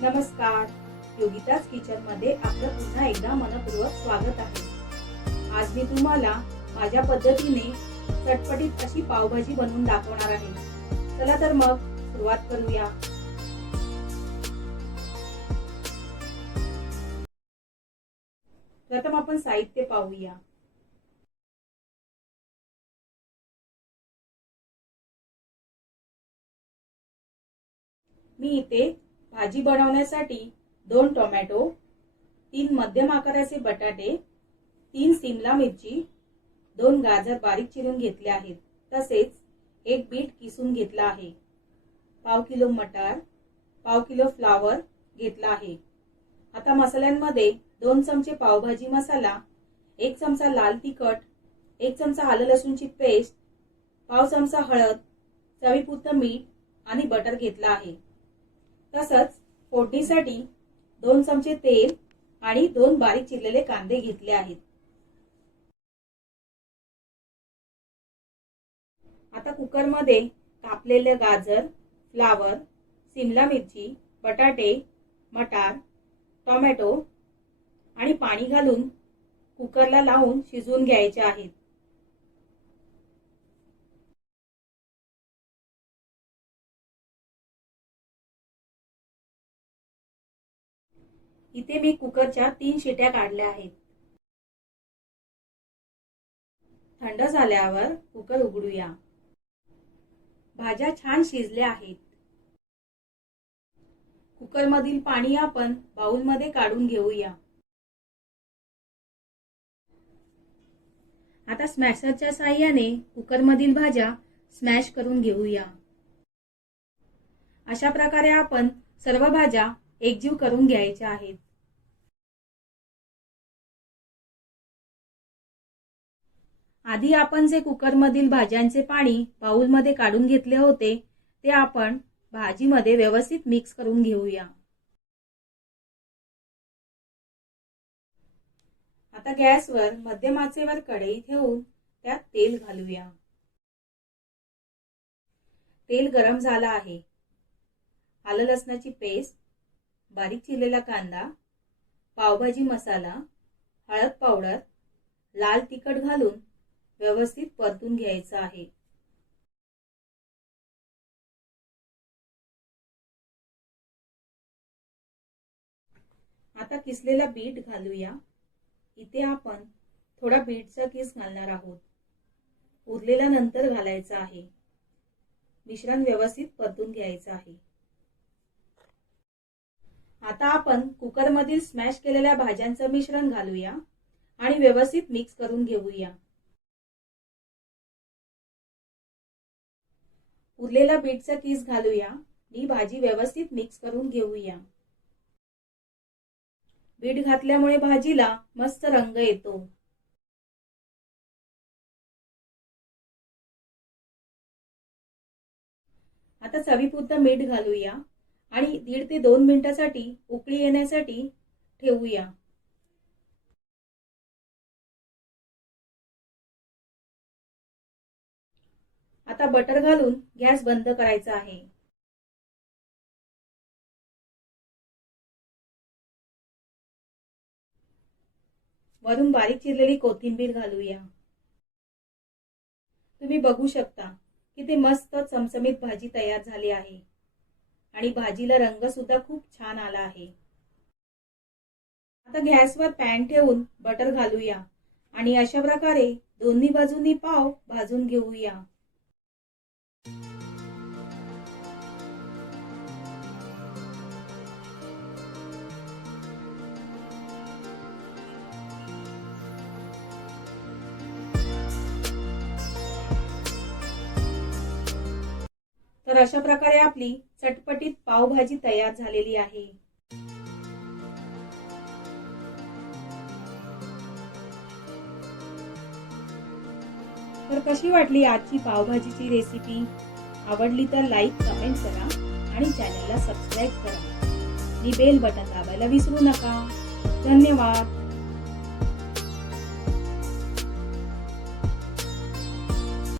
नमस्कार, योगिताज किचन मध्ये आपलं पुन्हा एकदा मनपूर्वक स्वागत आहे। आज मी तुम्हाला माझ्या पद्धतीने चटपटीत अशी पावभाजी बनवून दाखवणार आहे। चला तर मग सुरुवात करूया। प्रथम आपण साहित्य पाहूया। मी इथे भाजी बनवण्यासाठी 2 टोमॅटो, 3 मध्यम आकाराचे बटाटे, 3 सिमला मिरची, 2 गाजर बारीक चिरून घेतले आहेत। तसेच 1 बीट किसून घेतला आहे। पाव किलो मटार, पाव किलो फ्लावर घेतला आहे। आता मसाल्यांमध्ये 2 चमचे पावभाजी मसाला, 1 चमचा लाल तिखट, 1 चमचा आलं लसूणची पेस्ट, पाव चमचा हळद, चवीपुरतं मीठ आणि बटर घेतला आहे। तसंच फोडणीसाठी 2 चमचे तेल आणि 2 बारीक चिरलेले कांदे घेतले आहेत। आता कुकर मध्ये कापलेले गाजर, फ्लावर, सिमला मिरची, बटाटे, मटार, टोमॅटो आणि पाणी घालून कुकरला लावून शिजवून घ्यायचे आहेत। इथे मी कुकरच्या 3 शिट्या काढल्या आहेत। थंड झाल्यावर कुकर उघडूया। भाज्या छान शिजल्या आहेत। कुकर मधील पाणी आपण बाउल मध्ये काढून घेऊया। आता स्मॅशरच्या साहाय्याने कुकर मधील भाज्या स्मॅश करून घेऊया। अशा प्रकारे आपण सर्व भाज्या एकजीव करून घ्यायच्या आहेत। आधी आपण जे कुकर मधील भाज्यांचे पाणी बाउल मध्ये काढून घेतले होते ते आपण भाजी मध्ये व्यवस्थित मिक्स करून घेऊया। आता गॅसवर मध्यम आचेवर कढई ठेवून त्यात तेल घालूया। तेल गरम झालं आहे। आलं लसणाची पेस्ट, बारीक चिरलेला कांदा, पावभाजी मसाला, हळद पावडर, लाल तिखट घालून व्यवस्थित परतून घ्यायचं आहे। आता किसलेला बीट घालूया। इथे आपण थोडा बीटचा किस घालणार आहोत। उरलेला नंतर घालायचा आहे। मिश्रण व्यवस्थित परतून घ्यायचं आहे। आता आपण कुकर मधील स्मॅश केलेल्या भाज्यांचं मिश्रण घालूया आणि व्यवस्थित मिक्स करून घेऊया। उरलेला बीटचा किस घालूया। ही भाजी व्यवस्थित मिक्स करून घेऊया। बीट घातल्यामुळे भाजीला मस्त रंग येतो। आता चवीपुरतं मीठ घालूया आणि 1.5 ते 2 मिनिटांसाठी उकळी येण्यासाठी ठेवूया। आता बटर घालून गॅस बंद करायचा आहे। वरून बारीक चिरलेली कोथिंबीर घालूया। तुम्ही बघू शकता की ते मस्त चमचमीत भाजी तयार झाली आहे आणि भाजीला रंग सुद्धा खूप छान आला आहे। आता गॅसवर पॅन ठेवून बटर घालूया आणि अशा प्रकारे दोन्ही बाजूंनी पाव भाजून घेऊया। तर अशा प्रकारे आपली चटपटीत पावभाजी तयार झालेली आहे। तर कशी वाटली आजची पावभाजीची रेसिपी? आवडली तर लाईक, कमेंट करा आणि चॅनलला सबस्क्राईब करा आणि बेल बटन दाबायला विसरू नका। धन्यवाद।